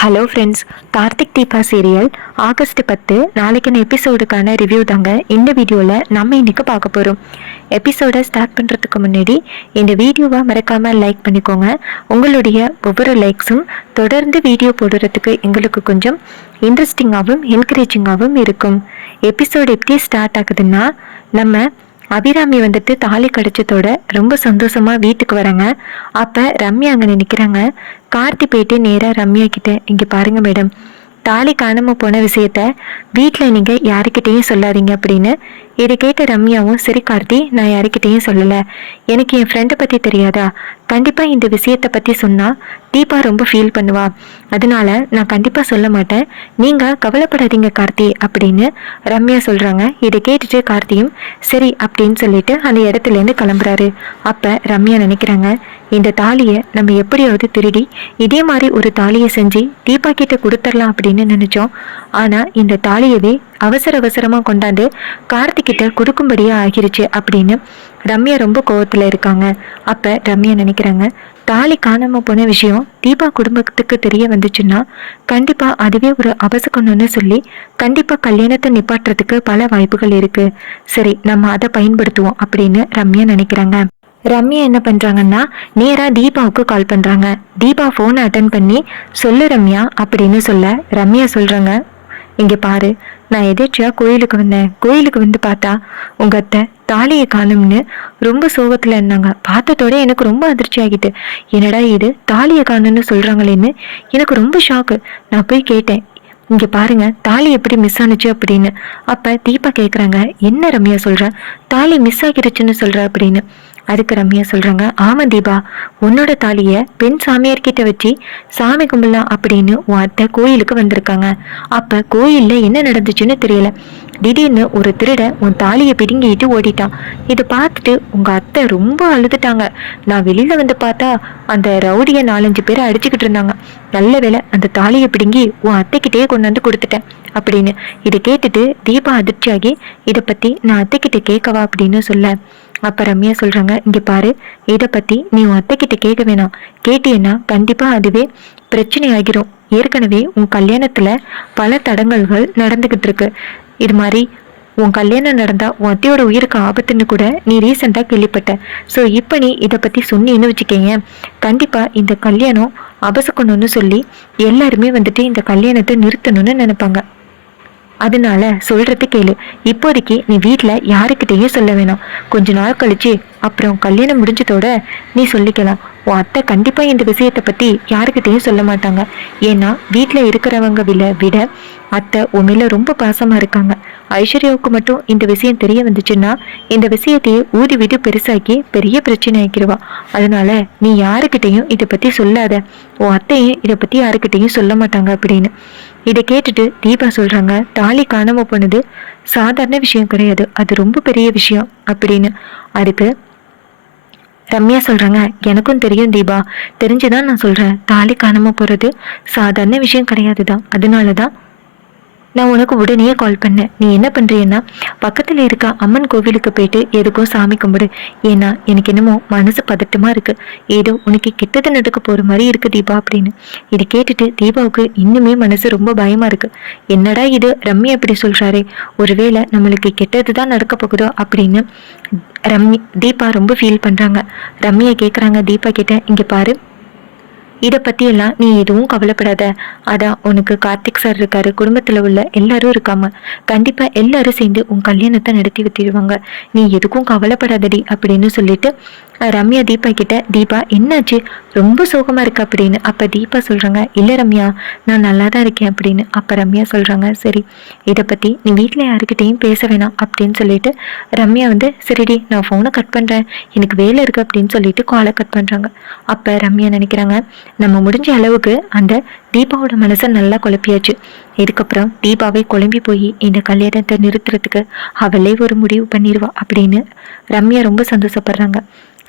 Hello friends, Karthik Deepa serial August 10 நாளைக்கான எபிசோடுக்கான review தாங்க இந்த வீடியோவில் நம்ம இன்றைக்கி பார்க்க போகிறோம். எபிசோடை ஸ்டார்ட் பண்ணுறதுக்கு முன்னாடி இந்த வீடியோவை மறக்காமல் லைக் பண்ணிக்கோங்க. உங்களுடைய ஒவ்வொரு லைக்ஸும் தொடர்ந்து வீடியோ போடுறதுக்கு எங்களுக்கு கொஞ்சம் இன்ட்ரெஸ்டிங்காகவும் என்கரேஜிங்காகவும் இருக்கும். எபிசோடு எப்படி ஸ்டார்ட் ஆகுதுன்னா, நம்ம அபிராமி வந்துட்டு தாலி கடிச்சதோட ரொம்ப சந்தோஷமா வீட்டுக்கு வராங்க. அப்ப ரம்யா அங்க நிக்கிறாங்க. கார்த்தி போயிட்டு நேரா ரம்யா கிட்ட, இங்க பாருங்க மேடம், தாலி காணாம போன விஷயத்த வீட்டில் நீங்க யாருக்கிட்டையும் சொல்லாதீங்க அப்படின்னு. இதை கேட்ட ரம்யாவும், சரி கார்த்தி, நான் யாருக்கிட்டையும் சொல்லலை, எனக்கு என் ஃப்ரெண்டை பற்றி தெரியாதா, கண்டிப்பாக இந்த விஷயத்தை பற்றி சொன்னால் தீபா ரொம்ப ஃபீல் பண்ணுவா, அதனால நான் கண்டிப்பாக சொல்ல மாட்டேன், நீங்கள் கவலைப்படாதீங்க கார்த்தி அப்படின்னு ரம்யா சொல்கிறாங்க. இதை கேட்டுட்டு கார்த்தியும் சரி அப்படின்னு சொல்லிட்டு அந்த இடத்துலேருந்து கிளம்புறாரு. அப்போ ரம்யா நினைக்கிறாங்க, இந்த தாலியை நம்ம எப்படியாவது திருடி இதே மாதிரி ஒரு தாலியை செஞ்சு தீபா கிட்ட கொடுத்துடலாம் அப்படின்னு நினைச்சோம். ஆனா இந்த தாலியவே அவசர அவசரமா கொண்டாந்து கார்த்திகிட்ட கொடுக்கும்படியா ஆகிருச்சு அப்படின்னு ரம்யா ரொம்ப கோவத்துல இருக்காங்க. அப்ப ரம்யா நினைக்கிறாங்க, தாலி காணாம போன விஷயம் தீபா குடும்பத்துக்கு தெரிய வந்துச்சுன்னா கண்டிப்பா அதுவே ஒரு அபசகணும்னு சொல்லி கண்டிப்பா கல்யாணத்தை நிப்பாட்டுறதுக்கு பல வாய்ப்புகள் இருக்கு. சரி, நம்ம அதை பயன்படுத்துவோம் அப்படின்னு ரம்யா நினைக்கிறாங்க. ரம்யா என்ன பண்றாங்கன்னா, நேரா தீபாவுக்கு கால் பண்றாங்க. தீபா போனை அட்டன் பண்ணி, சொல்லு ரம்யா அப்படின்னு சொல்ல ரம்யா சொல்றாங்க, இங்க பாரு, நான் எதிர்ச்சியா கோயிலுக்கு வந்தேன். கோயிலுக்கு வந்து பார்த்தா உங்க அத்தை தாலியை காணும்னு ரொம்ப சோகத்துல இருந்தாங்க. பார்த்ததோட எனக்கு ரொம்ப அதிர்ச்சி ஆகிட்டு, என்னடா இது தாலியை காணும்னு சொல்றாங்களேன்னு எனக்கு ரொம்ப ஷாக்கு. நான் போய் கேட்டேன், இங்க பாருங்க தாலி எப்படி மிஸ் ஆனிச்சு அப்படின்னு. அப்ப தீபா கேக்குறாங்க, என்ன ரம்யா சொல்ற, தாலி மிஸ் ஆகிருச்சுன்னு சொல்ற அப்படின்னு. அதுக்கு ரம்யா சொல்றாங்க, ஆமா தீபா, உன்னோட தாலிய பெண் சாமியார்கிட்ட வச்சு சாமி கும்பிடலாம் அப்படின்னு உன் அத்தை கோயிலுக்கு வந்திருக்காங்க. அப்ப கோயில்ல என்ன நடந்துச்சுன்னு தெரியல, திடீர்னு ஒரு திருட உன் தாலியை பிடுங்கிட்டு ஓடிட்டான். இதை பார்த்துட்டு உங்க அத்தை ரொம்ப அழுதுட்டாங்க. நான் வெளியில வந்து பார்த்தா அந்த ரவுடிய 4-5 பேரை அடிச்சுக்கிட்டு இருந்தாங்க. நல்ல வேலை அந்த தாலியை பிடுங்கி உன் அத்தைக்கிட்டே கொண்டு வந்து கொடுத்துட்டேன் அப்படின்னு. இதை கேட்டுட்டு தீபா அதிர்ச்சியாகி, இதை பத்தி நான் அத்தைக்கிட்ட கேட்கவா அப்படின்னு சொல்ல, அப்ப ரம்யா சொல்றாங்க, இங்க பாரு, இதை பத்தி நீ உன் அத்தைக்கிட்ட கேட்க வேணாம். கேட்டீன்னா கண்டிப்பா அதுவே பிரச்சனை ஆகிரும். ஏற்கனவே உன் கல்யாணத்துல பல தடங்கல்கள் நடந்துகிட்டு இருக்கு. இது மாதிரி உன் கல்யாணம் நடந்தா உன் அத்தையோட உயிருக்கு ஆபத்துன்னு கூட நீ ரீசெண்டா கேள்விப்பட்ட. ஸோ இப்போ நீ இதை பத்தி சொன்னீன்னு வச்சுக்கேங்க, கண்டிப்பா இந்த கல்யாணம் அபசக்கணும்னு சொல்லி எல்லாருமே வந்துட்டு இந்த கல்யாணத்தை நிறுத்தணும்னு நினைப்பாங்க. அதனால சொல்றது கேளு, இப்போதைக்கு நீ வீட்டில் யாருக்கிட்டையும் சொல்ல வேணாம். கொஞ்ச நாள் கழிச்சு அப்புறம் கல்யாணம் முடிஞ்சதோட நீ சொல்லிக்கலாம். உன் அத்தை கண்டிப்பா இந்த விஷயத்தை பத்தி யாருக்கிட்டையும் சொல்ல மாட்டாங்க. ஏன்னா வீட்டில் இருக்கிறவங்க விட அத்தை உண்மையில ரொம்ப பாசமா இருக்காங்க. ஐஸ்வர்யாவுக்கு மட்டும் இந்த விஷயம் தெரிய வந்துச்சுன்னா இந்த விஷயத்தையே ஊதி விட்டு பெருசாக்கி பெரிய பிரச்சனை ஆக்கிடுவா. அதனால நீ யாருக்கிட்டையும் இதை பத்தி சொல்லாத, உன் அத்தையும் இதை பத்தி யாருக்கிட்டையும் சொல்ல மாட்டாங்க அப்படின்னு. இதை கேட்டுட்டு தீபா சொல்றாங்க, தாலி காணாம போனது சாதாரண விஷயம் கிடையாது, அது ரொம்ப பெரிய விஷயம் அப்படின்னு. அதுக்கு ரம்யா சொல்றாங்க, எனக்கும் தெரியும் தீபா, தெரிஞ்சுதான் நான் சொல்றேன், தாலி காணாம போறது சாதாரண விஷயம் கிடையாதுதான். அதனாலதான் நான் உனக்கு உடனே கால் பண்ணேன். நீ என்ன பண்றீன்னா, பக்கத்துல இருக்க அம்மன் கோவிலுக்கு போயிட்டு எதுக்கும் சாமி கும்பிடு. ஏன்னா எனக்கு என்னமோ மனசு பதட்டமா இருக்கு, ஏதோ உனக்கு கெட்டது நடக்க போற மாதிரி இருக்கு தீபா அப்படின்னு. இது கேட்டுட்டு தீபாவுக்கு இன்னுமே மனசு ரொம்ப பயமா இருக்கு. என்னடா இது, ரம்யா இப்படி சொல்றாரே, ஒருவேளை நம்மளுக்கு கெட்டதுதான் நடக்க போகுதோ அப்படின்னு தீபா ரொம்ப ஃபீல் பண்றாங்க. ரம்யா கேக்குறாங்க தீபா கிட்ட, இங்க பாரு, இதை பற்றியெல்லாம் நீ எதுவும் கவலைப்படாத. அதான் உனக்கு கார்த்திக் சார் இருக்காரு, குடும்பத்தில் உள்ள எல்லாரும் இருக்காம, கண்டிப்பாக எல்லாரும் சேர்ந்து உன் கல்யாணத்தை நடத்தி விட்டுடுவாங்க, நீ எதுக்கும் கவலைப்படாதடி அப்படின்னு சொல்லிட்டு ரம்யா தீபா கிட்ட, தீபா என்னாச்சு, ரொம்ப சோகமாக இருக்கு அப்படின்னு. அப்போ தீபா சொல்கிறாங்க, இல்லை ரம்யா, நான் நல்லா தான் இருக்கேன் அப்படின்னு. அப்போ ரம்யா சொல்கிறாங்க, சரி, இதை பற்றி நீ வீட்டில் யாருக்கிட்டையும் பேச வேணாம் அப்படின்னு சொல்லிட்டு ரம்யா வந்து, சரிடி நான் ஃபோனை கட் பண்ணுறேன், எனக்கு வேலை இருக்குது அப்படின்னு சொல்லிட்டு காலை கட் பண்ணுறாங்க. அப்போ ரம்யா நினைக்கிறாங்க, நம்ம முடிஞ்ச அளவுக்கு அந்த தீபாவோட மனசை நல்லா குழப்பியாச்சு. இதுக்கப்புறம் தீபாவை குழம்பி போய் இந்த கல்யாணத்தை நிறுத்துறதுக்கு அவளே ஒரு முடிவு பண்ணிடுவா அப்படின்னு ரம்யா ரொம்ப சந்தோஷப்படுறாங்க.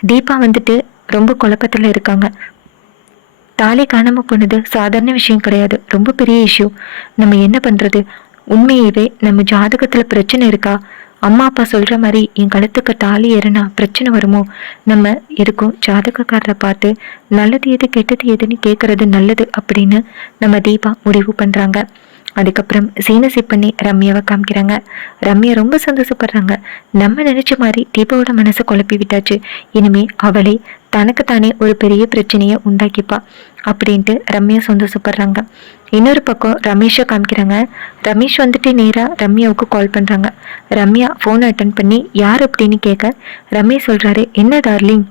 தீபா வந்துட்டு ரொம்ப குழப்பத்தில் இருக்காங்க. தாலி காணாம போனது சாதாரண விஷயம் கிடையாது, ரொம்ப பெரிய இஷ்யூ. நம்ம என்ன பண்றது, உண்மையவே நம்ம ஜாதகத்துல பிரச்சனை இருக்கா, அம்மா அப்பா சொல்கிற மாதிரி என் கழுத்துக்கு தாலி ஏறுனா பிரச்சனை வருமோ, நம்ம எதுக்கும் ஜாதகக்காரரை பார்த்து நல்லது எது கெட்டது எதுன்னு கேட்குறது நல்லது அப்படின்னு நம்ம தீபா முடிவு பண்ணுறாங்க. அதுக்கப்புறம் சீனை சிப் பண்ணி ரம்யாவை காமிக்கிறாங்க. ரம்யா ரொம்ப சந்தோஷப்படுறாங்க. நம்ம நினைச்ச மாதிரி தீபாவோட மனசை குழப்பி விட்டாச்சு. இனிமே அவளே தனக்கு தானே ஒரு பெரிய பிரச்சனையை உண்டாக்கிப்பா அப்படின்ட்டு ரம்யா சந்தோஷப்படுறாங்க. இன்னொரு பக்கம் ரமேஷை காமிக்கிறாங்க. ரமேஷ் வந்துட்டு நேராக ரம்யாவுக்கு கால் பண்ணுறாங்க. ரம்யா ஃபோன் அட்டன் பண்ணி யார் அப்படின்னு கேட்க ரமேஷ் சொல்கிறாரு, என்ன டார்லிங்,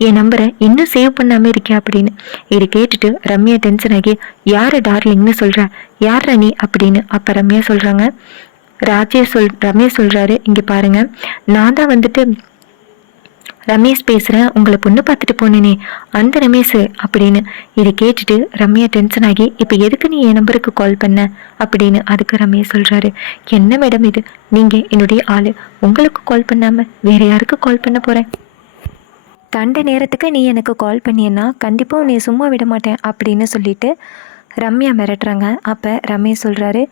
என் நம்பரை இன்னும் சேவ் பண்ணாமல் இருக்கேன் அப்படின்னு. இதை கேட்டுட்டு ரம்யா டென்ஷன் ஆகி, யார் டார்லிங்னு சொல்கிற, யார் நீ அப்படின்னு. அப்போ ரம்யா சொல்கிறாங்க, ரமேஷ் சொல்கிறாரு, இங்கே பாருங்க, நான் தான் வந்துட்டு ரமேஷ் பேசுகிறேன், உங்களை பொண்ணு பார்த்துட்டு போனேனே அந்த ரமேஷ் அப்படின்னு. இதை கேட்டுட்டு ரம்யா டென்ஷன் ஆகி, இப்போ எதுக்கு நீ என் நம்பருக்கு கால் பண்ண அப்படின்னு. அதுக்கு ரமேஷ் சொல்கிறாரு, என்ன மேடம் இது, நீங்கள் என்னுடைய ஆள், உங்களுக்கு கால் பண்ணாமல் வேறு யாருக்கு கால் பண்ண போகிறேன்? கண்ட நேரத்துக்கு நீ எனக்கு கால் பண்ணியன்னா கண்டிப்பாக உன்னை சும்மா விட மாட்டேன் அப்படின்னு சொல்லிட்டு ரம்யா மிரட்டுறாங்க. அப்போ ரமேஷ் சொல்கிறாரு,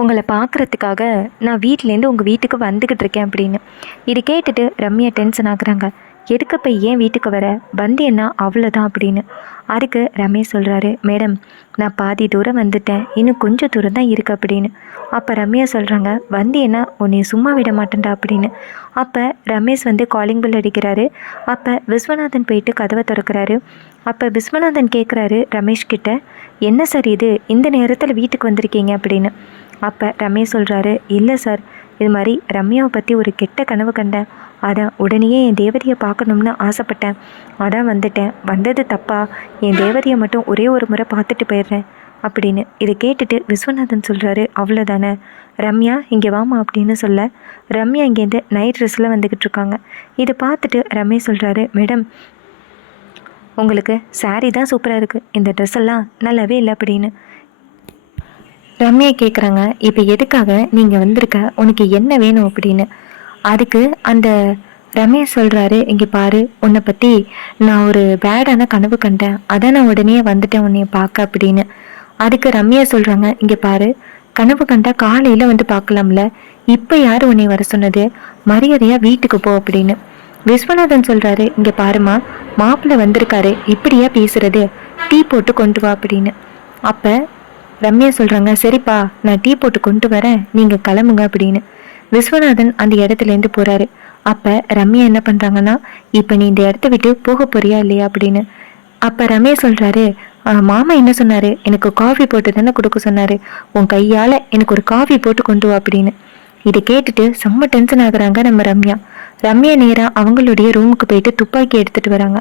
உங்களை பார்க்குறதுக்காக நான் வீட்டிலேருந்து உங்கள் வீட்டுக்கு வந்துக்கிட்டு இருக்கேன் அப்படின்னு. இது கேட்டுட்டு ரம்யா டென்ஷன் ஆகுறாங்க. எதுக்கு போய் ஏன் வீட்டுக்கு வர, வந்தேன்னா அவ்வளோதான் அப்படின்னு. அதுக்கு ரமேஷ் சொல்கிறாரு, மேடம் நான் பாதி தூரம் வந்துட்டேன், இன்னும் கொஞ்சம் தூரம் தான் இருக்குது அப்படின்னு. அப்போ ரம்யா சொல்கிறாங்க, வந்தேன்னா உன்னை சும்மா விட மாட்டேன்டா அப்படின்னு. அப்போ ரமேஷ் வந்து காலிங் பெல் அடிக்கிறாரு. அப்போ விஸ்வநாதன் போயிட்டு கதவை திறக்கிறாரு. அப்போ விஸ்வநாதன் கேட்குறாரு ரமேஷ்கிட்ட, என்ன சார் இது இந்த நேரத்தில் வீட்டுக்கு வந்திருக்கீங்க அப்படின்னு. அப்போ ரமேஷ் சொல்கிறாரு, இல்லை சார், இது மாதிரி ரம்யாவை பற்றி ஒரு கெட்ட கனவு கண்டேன், அதான் உடனேயே என் தேவதையை பார்க்கணும்னு ஆசைப்பட்டேன், அதான் வந்துட்டேன், வந்தது தப்பா, என் தேவதையை மட்டும் ஒரே ஒரு முறை பார்த்துட்டு போயிடுறேன் அப்படின்னு. இதை கேட்டுட்டு விஸ்வநாதன் சொல்கிறாரு, அவ்வளோதானே, ரம்யா இங்கே வாமா அப்படின்னு சொல்ல ரம்யா இங்கேருந்து நைட் ட்ரெஸ்ஸில் வந்துக்கிட்டு இருக்காங்க. இதை பார்த்துட்டு ரமேஷ் சொல்கிறாரு, மேடம் உங்களுக்கு சாரீ தான் சூப்பராக இருக்குது, இந்த ட்ரெஸ் எல்லாம் நல்லாவே இல்லை அப்படின்னு. ரம்யா கேட்குறாங்க, இப்போ எதுக்காக நீங்கள் வந்திருக்க, உனக்கு என்ன வேணும் அப்படின்னு. அதுக்கு அந்த ரமேஷ் சொல்கிறாரு, இங்கே பாரு, உன்னை பற்றி நான் ஒரு பேடான கனவு கண்டேன், அதான் நான் உடனே வந்துட்டேன் உன்னைய பார்க்க அப்படின்னு. அதுக்கு ரம்யா சொல்கிறாங்க, இங்கே பாரு, கனவு கண்டா காலையில் வந்து பார்க்கலாம்ல, இப்போ யார் உன்னை வர சொன்னது, மரியாதையாக வீட்டுக்கு போ அப்படின்னு. விஸ்வநாதன் சொல்கிறாரு, இங்கே பாருமா, மாப்பிள்ளை வந்திருக்காரு, இப்படியா பேசுறது, டீ போட்டு கொண்டு வா அப்படின்னு. அப்போ ரம்யா சொல்கிறாங்க, சரிப்பா நான் டீ போட்டு கொண்டு வரேன், நீங்கள் கிளம்புங்க அப்படின்னு. விஸ்வநாதன் அந்த இடத்துலேருந்து போகிறாரு. அப்போ ரம்யா என்ன பண்ணுறாங்கன்னா, இப்போ நீ இந்த இடத்த விட்டு போக போறியா இல்லையா அப்படின்னு. அப்போ ரம்யா சொல்கிறாரு, மாமா என்ன சொன்னார், எனக்கு காஃபி போட்டு தானே கொடுக்க சொன்னார், உன் கையால் எனக்கு ஒரு காஃபி போட்டு கொண்டு வா அப்படின்னு. இதை கேட்டுட்டு செம்ம டென்ஷன் ஆகுறாங்க நம்ம ரம்யா. ரம்யா நேராக அவங்களுடைய ரூமுக்கு போயிட்டு துப்பாக்கி எடுத்துகிட்டு வராங்க.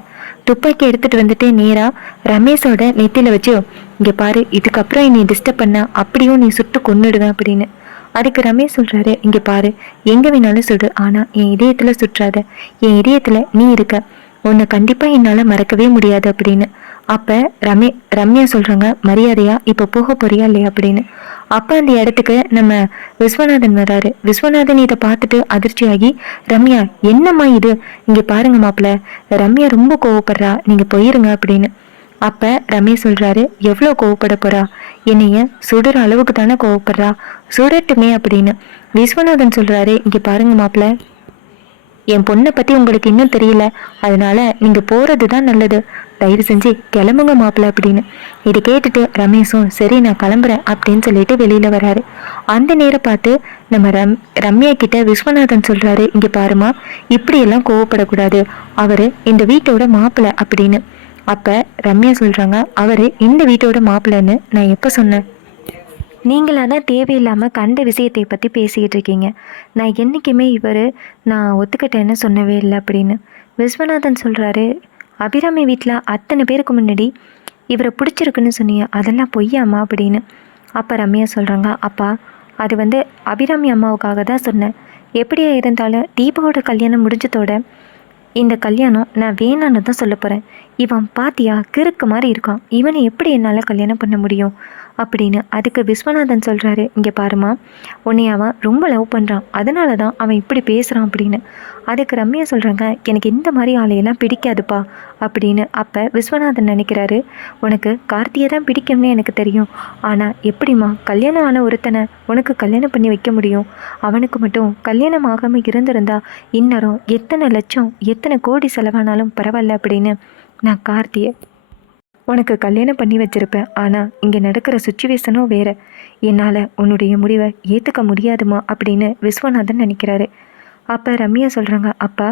துப்பாக்கி எடுத்துகிட்டு வந்துட்டு நேராக ரமேஷோட நெத்தியில் வச்சு, இங்கே பாரு, இதுக்கப்புறம் என்னை டிஸ்டர்ப் பண்ண அப்படியும் நீ சுட்டு கொன்னுடுவேன் அப்படின்னு. அதுக்கு ரமேஷ் சொல்கிறாரு, இங்கே பாரு, எங்கே வேணாலும் சுடு, ஆனால் என் இதயத்தில் சுற்றாத, என் இதயத்தில் நீ இருக்க, உன்னை கண்டிப்பாக என்னால் மறக்கவே முடியாது அப்படின்னு. அப்போ ரம்யா சொல்கிறாங்க, மரியாதையா இப்போ போக போறியா இல்லையா அப்படின்னு. அப்போ அந்த இடத்துக்கு நம்ம விஸ்வநாதன் வராரு. விஸ்வநாதன் இதை பார்த்துட்டு அதிர்ச்சியாகி, ரம்யா என்னம்மா இது, இங்கே பாருங்க மாப்பிள்ள, ரம்யா ரொம்ப கோவப்படுறா, நீங்கள் போயிருங்க அப்படின்னு. அப்போ ரமேஷ் சொல்கிறாரு, எவ்வளோ கோவப்பட போறா, என்னைய சுடுற அளவுக்கு தானே கோவப்படுறா, சுடட்டுமே அப்படின்னு. விஸ்வநாதன் சொல்கிறாரு, இங்கே பாருங்க மாப்பிள்ள, என் பொண்ணை பற்றி உங்களுக்கு இன்னும் தெரியல, அதனால நீங்கள் போகிறது தான் நல்லது, தயவு செஞ்சு கிளம்புங்க மாப்பிள்ள அப்படின்னு. இதை கேட்டுட்டு ரமேஷும் சரி நான் கிளம்புறேன் அப்படின்னு சொல்லிட்டு வெளியில் வராரு. அந்த நேரம் பார்த்து நம்ம ரம்யா கிட்ட விஸ்வநாதன் சொல்கிறாரு, இங்கே பாருமா, இப்படியெல்லாம் கோவப்படக்கூடாது, அவர் இந்த வீட்டோட மாப்பிள்ளை அப்படின்னு. அப்போ ரம்யா சொல்கிறாங்க, அவர் இந்த வீட்டோட மாப்பிள்ளைன்னு நான் எப்போ சொன்னேன், நீங்களாக தான் தேவையில்லாமல் கண்ட விஷயத்தை பற்றி பேசிக்கிட்டு இருக்கீங்க, நான் என்றைக்குமே நான் ஒத்துக்கிட்டேன்னு சொன்னவே இல்லை அப்படின்னு. விஸ்வநாதன் சொல்கிறாரு, அபிராமி வீட்டில் அத்தனை பேருக்கு முன்னாடி இவரை பிடிச்சிருக்குன்னு சொன்னீங்க, அதெல்லாம் பொய்யாமா அப்படின்னு. அப்போ ரம்யா சொல்கிறாங்க, அப்பா அது அபிராமி அம்மாவுக்காக தான் சொன்னேன், எப்படியா இருந்தாலும் தீபாவோட கல்யாணம் முடிஞ்சதோட இந்த கல்யாணம் நான் வேணான்னு தான் சொல்ல போகிறேன், இவன் பாத்தியா கிறுக்கு மாதிரி இருக்கான், இவனை எப்படி என்னால் கல்யாணம் பண்ண முடியும் அப்படின்னு. அதுக்கு விஸ்வநாதன் சொல்கிறாரு, இங்கே பாருமா, உன்னை அவன் ரொம்ப லவ் பண்ணுறான், அதனால தான் அவன் இப்படி பேசுகிறான் அப்படின்னு. அதுக்கு ரம்யா சொல்கிறாங்க, எனக்கு இந்த மாதிரி ஆளையெல்லாம் பிடிக்காதுப்பா அப்படின்னு. அப்போ விஸ்வநாதன் நினைக்கிறாரு, உனக்கு கார்த்தியை தான் பிடிக்கும்னு எனக்கு தெரியும், ஆனால் எப்படிம்மா கல்யாணம் ஆன ஒருத்தனை உனக்கு கல்யாணம் பண்ணி வைக்க முடியும்? அவனுக்கு மட்டும் கல்யாணம் ஆகாமல் இருந்திருந்தா இன்னரும் எத்தனை லட்சம் எத்தனை கோடி செலவானாலும் பரவாயில்ல அப்படின்னு நான் கார்த்தியை உனக்கு கல்யாணம் பண்ணி வச்சிருப்பேன். ஆனால் இங்கே நடக்கிற சுச்சுவேஷனும் வேறு. என்னால் உன்னுடைய முடிவை ஏற்றுக்க முடியாதுமா அப்படின்னு விஸ்வநாதன் நினைக்கிறாரு. அப்போ ரம்யா சொல்கிறாங்க, அப்பா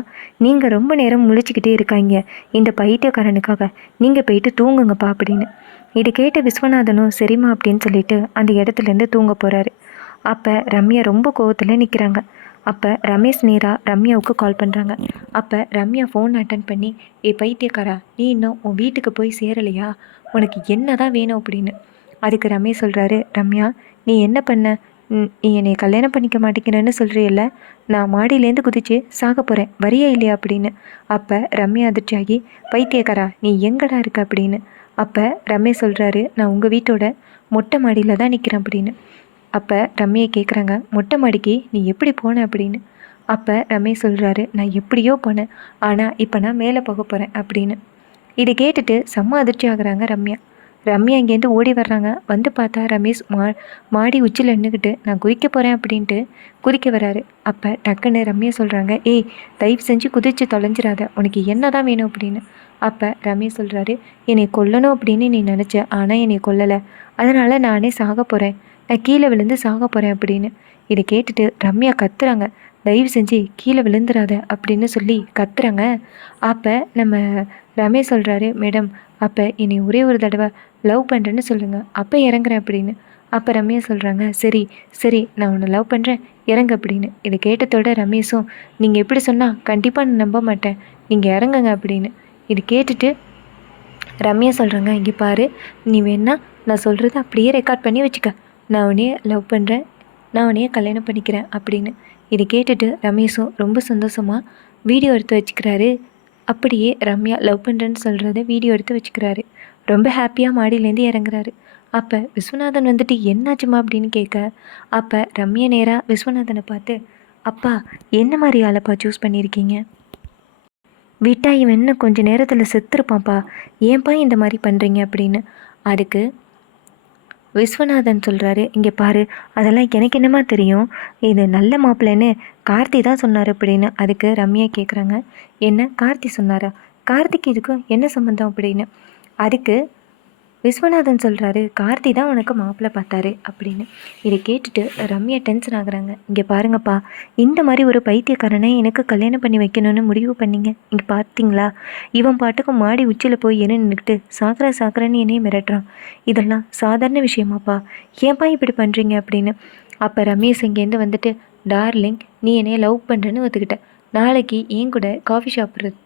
நீங்கள் ரொம்ப நேரம் முழிச்சிக்கிட்டே இருக்காங்க இந்த பைத்தியக்காரனுக்காக, நீங்கள் போயிட்டு தூங்குங்கப்பா அப்படின்னு. இது கேட்ட விஸ்வநாதனும் சரிம்மா அப்படின்னு சொல்லிட்டு அந்த இடத்துலேருந்து தூங்க போகிறாரு. அப்போ ரம்யா ரொம்ப கோவத்தில் நிற்கிறாங்க. அப்போ ரமேஷ் நேராக ரம்யாவுக்கு கால் பண்ணுறாங்க. அப்போ ரம்யா ஃபோன் அட்டன் பண்ணி, பைத்தியக்காரா, நீ இன்னும் உன் வீட்டுக்கு போய் சேரலையா? உனக்கு என்ன தான் வேணும் அப்படின்னு. அதுக்கு ரமேஷ் சொல்கிறாரு, ரம்யா நீ என்ன பண்ண? நீ என்னை கல்யாணம் பண்ணிக்க மாட்டேங்கிறேன்னு சொல்கிறியல்ல, நான் மாடியிலேருந்து குதிச்சு சாக போகிறேன், வரியா இல்லையா அப்படின்னு. அப்போ ரம்யா அதிர்ச்சியாகி, பைத்தியக்காரா நீ எங்கடா இருக்க அப்படின்னு. அப்போ ரமேஷ் சொல்கிறாரு, நான் உங்கள் வீட்டோட மொட்டை மாடியில் தான் நிற்கிறேன் அப்படின்னு. அப்போ ரம்யா கேட்குறாங்க, மொட்டை மாடிக்கு நீ எப்படி போன அப்படின்னு. அப்போ ரமேஷ் சொல்கிறாரு, நான் எப்படியோ போனேன், ஆனால் இப்போ நான் மேலே போக போகிறேன் அப்படின்னு. இதை கேட்டுட்டு செம்ம அதிர்ச்சி ஆகுறாங்க ரம்யா. ரம்யா இங்கேருந்து ஓடி வர்றாங்க. வந்து பார்த்தா ரமேஷ் மாடி உச்சியில் நின்றுக்கிட்டு நான் குதிக்க போகிறேன் அப்படின்ட்டு குதிக்க வராரு. அப்போ டக்குன்னு ரம்யா சொல்கிறாங்க, ஏய் தயவு செஞ்சு குதித்து தொலைஞ்சிடாத, உனக்கு என்ன தான் வேணும் அப்படின்னு. அப்போ ரமேஷ் சொல்கிறாரு, என்னை கொல்லணும் அப்படின்னு நீ நினச்ச, ஆனால் என்னை கொல்லலை, அதனால் நானே சாக போகிறேன், நான் கீழே விழுந்து சாக போகிறேன் அப்படின்னு. இதை கேட்டுட்டு ரம்யா கத்துறாங்க, தயவு செஞ்சு கீழே விழுந்துடாத அப்படின்னு சொல்லி கத்துறாங்க. அப்போ நம்ம ரமேஷ் சொல்கிறாரு, மேடம் அப்போ என்னை ஒரே ஒரு தடவை லவ் பண்ணுறேன்னு சொல்லுங்கள், அப்போ இறங்குறேன் அப்படின்னு. அப்போ ரம்யா சொல்கிறாங்க, சரி சரி நான் உன்னை லவ் பண்ணுறேன், இறங்கு அப்படின்னு. இதை கேட்டதோட ரமேஷும், நீங்கள் எப்படி சொன்னால் கண்டிப்பாக நான் நம்ப மாட்டேன், நீங்கள் இறங்குங்க அப்படின்னு. இது கேட்டுட்டு ரம்யா சொல்கிறாங்க, இங்கே பாரு, நீ வேணா நான் சொல்கிறத அப்படியே ரெக்கார்ட் பண்ணி வச்சுக்க, நான் உன்னையே லவ் பண்ணுறேன், நான் உன்னையே கல்யாணம் பண்ணிக்கிறேன் அப்படின்னு. இதை கேட்டுட்டு ரமேஷும் ரொம்ப சந்தோஷமாக வீடியோ எடுத்து வச்சுக்கிறாரு. அப்படியே ரம்யா லவ் பண்ணுறேன்னு சொல்கிறத வீடியோ எடுத்து வச்சுக்கிறாரு. ரொம்ப ஹாப்பியாக மாடியிலேருந்து இறங்குறாரு. அப்போ விஸ்வநாதன் வந்துட்டு என்னாச்சுமா அப்படின்னு கேட்க, அப்போ ரம்யா நேராக விஸ்வநாதனை பார்த்து, அப்பா என்ன மாதிரி ஆளப்பா சூஸ் பண்ணியிருக்கீங்க? விட்டா இவன் இன்னும் கொஞ்சம் நேரத்தில் செத்துருப்பான்ப்பா, ஏன்ப்பா இந்த மாதிரி பண்ணுறீங்க அப்படின்னு. அதுக்கு விஸ்வநாதன் சொல்கிறாரு, இங்கே பாரு, அதெல்லாம் எனக்கு என்னமா தெரியும், இது நல்ல மாப்பிள்ளைன்னு கார்த்தி தான் சொன்னார் அப்படின்னு. அதுக்கு ரம்யா கேட்குறாங்க, என்ன கார்த்தி சொன்னாரா? கார்த்திக்கு இதுக்கும் என்ன சம்மந்தம் அப்படின்னு. அதுக்கு விஸ்வநாதன் சொல்கிறாரு, கார்த்தி தான் உனக்கு மாப்பிள்ளை பார்த்தாரு அப்படின்னு. இதை கேட்டுட்டு ரம்யா டென்ஷன் ஆகுறாங்க. இங்கே பாருங்கப்பா, இந்த மாதிரி ஒரு பைத்தியக்காரனை எனக்கு கல்யாணம் பண்ணி வைக்கணும்னு முடிவு பண்ணிங்க, இங்கே பார்த்தீங்களா, இவன் பாட்டுக்கும் மாடி உச்சியில் போய் என்ன நின்றுக்கிட்டு சாக்குறேன்னு என்னையே மிரட்டுறான், இதெல்லாம் சாதாரண விஷயமாப்பா, ஏன்ப்பா இப்படி பண்ணுறீங்க அப்படின்னு. அப்போ ரமேஷ் இங்கேருந்து வந்துட்டு, டார்லிங் நீ என்னைய லவ் பண்ணுறேன்னு ஒத்துக்கிட்ட, நாளைக்கு என் கூட காஃபி சாப்பிட்றது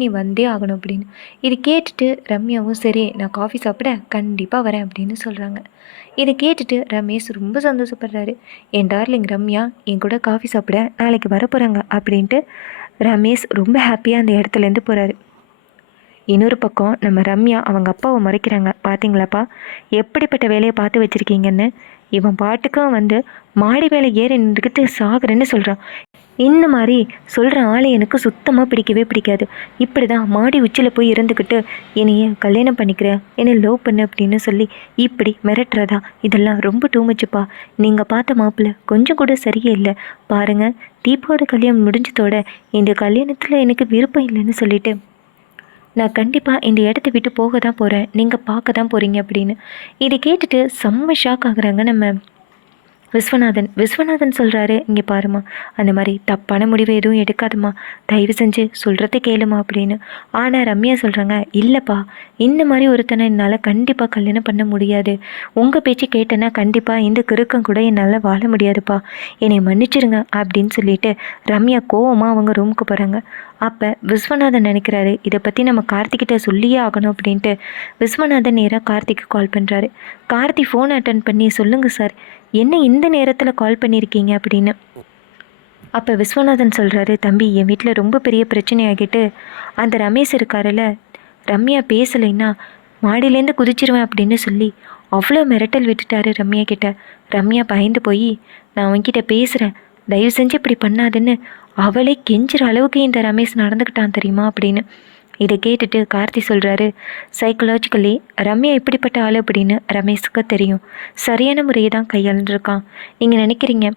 நீ வந்தே ஆகணும் அப்படின்னு. இது கேட்டுட்டு ரம்யாவும், சரி நான் காஃபி சாப்பிட கண்டிப்பாக வரேன் அப்படின்னு சொல்கிறாங்க. இதை கேட்டுட்டு ரமேஷ் ரொம்ப சந்தோஷப்படுறாரு. என் டார்லிங் ரம்யா என் கூட காஃபி சாப்பிட நாளைக்கு வர போகிறாங்க அப்படின்ட்டு ரமேஷ் ரொம்ப ஹாப்பியாக அந்த இடத்துலேருந்து போகிறாரு. இன்னொரு பக்கம் நம்ம ரம்யா அவங்க அப்பாவை மறைக்கிறாங்க. பார்த்தீங்களாப்பா எப்படிப்பட்ட வேலையை பார்த்து வச்சுருக்கீங்கன்னு. இவன் பாட்டுக்கும் வந்து மாடி வேலை ஏறி நின்றுக்கிட்டு சாகுறேன்னு சொல்கிறான். இந்த மாதிரி சொல்கிற ஆளை எனக்கு சுத்தமாக பிடிக்கவே பிடிக்காது. இப்படி தான் மாடி உச்சியில் போய் இருந்துக்கிட்டு என்னைய கல்யாணம் பண்ணிக்கிறேன், என்னை லவ் பண்ணு அப்படின்னு சொல்லி இப்படி மிரட்டுறதா, இதெல்லாம் ரொம்ப டூமச்சுப்பா. நீங்கள் பார்த்த மாப்பிள்ளை கொஞ்சம் கூட சரியே இல்லை பாருங்கள். தீபாவோட கல்யாணம் முடிஞ்சதோட இந்த கல்யாணத்தில் எனக்கு விருப்பம் இல்லைன்னு சொல்லிட்டு நான் கண்டிப்பாக இந்த இடத்த விட்டு போக தான் போகிறேன், நீங்கள் பார்க்க தான் போகிறீங்க அப்படின்னு. இதை கேட்டுட்டு செம்ம ஷாக் ஆகுறாங்க நம்ம விஸ்வநாதன் சொல்கிறாரு, இங்கே பாருமா, அந்த மாதிரி தப்பான முடிவு எதுவும் எடுக்காதுமா, தயவு செஞ்சு சொல்கிறத கேளுமா அப்படின்னு. ஆனால் ரம்யா சொல்கிறாங்க, இல்லைப்பா, இந்த மாதிரி ஒருத்தனை என்னால் கண்டிப்பாக கல்யாணம் பண்ண முடியாது, உங்கள் பேச்சு கேட்டேன்னா கண்டிப்பாக இந்த கிறுக்கம் கூட என்னால் வாழ முடியாதுப்பா, என்னை மன்னிச்சிருங்க அப்படின்னு சொல்லிட்டு ரம்யா கோவமாக அவங்க ரூமுக்கு போகிறாங்க. அப்போ விஸ்வநாதன் நினைக்கிறாரு, இதை பற்றி நம்ம கார்த்திக்கிட்ட சொல்லியே ஆகணும் அப்படின்ட்டு விஸ்வநாதன் நேராக கார்த்திக்கு கால் பண்ணுறாரு. கார்த்தி ஃபோன் அட்டன் பண்ணி, சொல்லுங்கள் சார், என்ன இந்த நேரத்தில் கால் பண்ணியிருக்கீங்க அப்படின்னு. அப்போ விஸ்வநாதன் சொல்கிறாரு, தம்பி என் வீட்டில் ரொம்ப பெரிய பிரச்சனை ஆகிட்டு அந்த ரமேஷ் இருக்காருல்ல, ரம்யா பேசலைன்னா மாடியிலேருந்து குதிச்சிருவேன் அப்படின்னு சொல்லி அவ்வளோ மிரட்டல் விட்டுட்டாரு ரம்யா கிட்ட. ரம்யா பயந்து போய், நான் உன்கிட்ட பேசுகிறேன், தயவு செஞ்சு இப்படி பண்ணாதுன்னு அவளை கெஞ்சுற அளவுக்கு இந்த ரமேஷ் நடந்துக்கிட்டான் தெரியுமா அப்படின்னு. இதை கேட்டுட்டு கார்த்தி சொல்கிறாரு, சைக்கலாஜிக்கலி ரம்யா எப்படிப்பட்ட ஆள் அப்படின்னு ரமேஷுக்கு தெரியும். சரியான முறையை தான் கையாளுருக்கான். நீங்கள் நினைக்கிறீங்க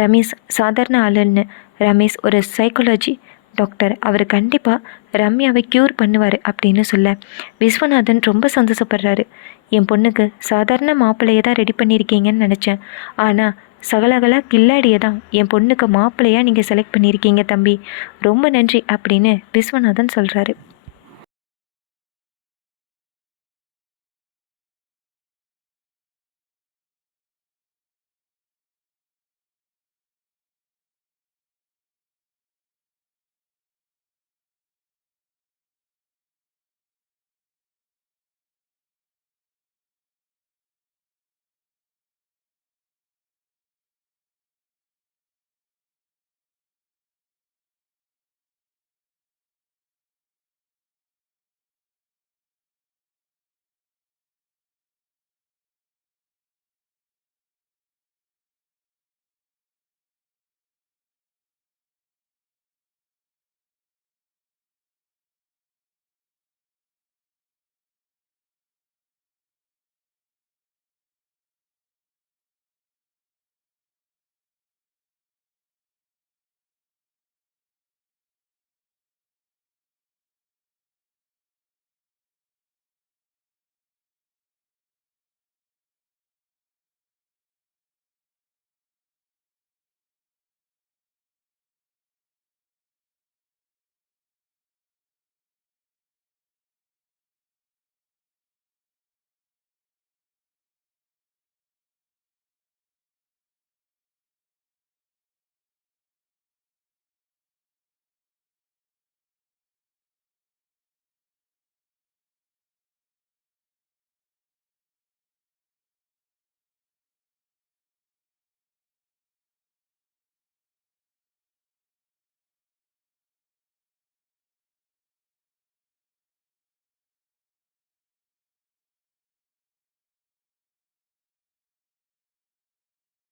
ரமேஷ் சாதாரண ஆளுன்னு. ரமேஷ் ஒரு சைக்காலஜி டாக்டர். அவர் கண்டிப்பாக ரம்யாவை க்யூர் பண்ணுவார் அப்படின்னு சொல்ல விஸ்வநாதன் ரொம்ப சந்தோஷப்படுறாரு. என் பொண்ணுக்கு சாதாரண மாப்பிள்ளையை தான் ரெடி பண்ணியிருக்கீங்கன்னு நினச்சேன். ஆனால் சகலகலா கில்லாடியை தான் என் பொண்ணுக்கு மாப்பிள்ளையாக நீங்கள் செலக்ட் பண்ணியிருக்கீங்க தம்பி. ரொம்ப நன்றி அப்படின்னு விஸ்வநாதன் சொல்கிறாரு.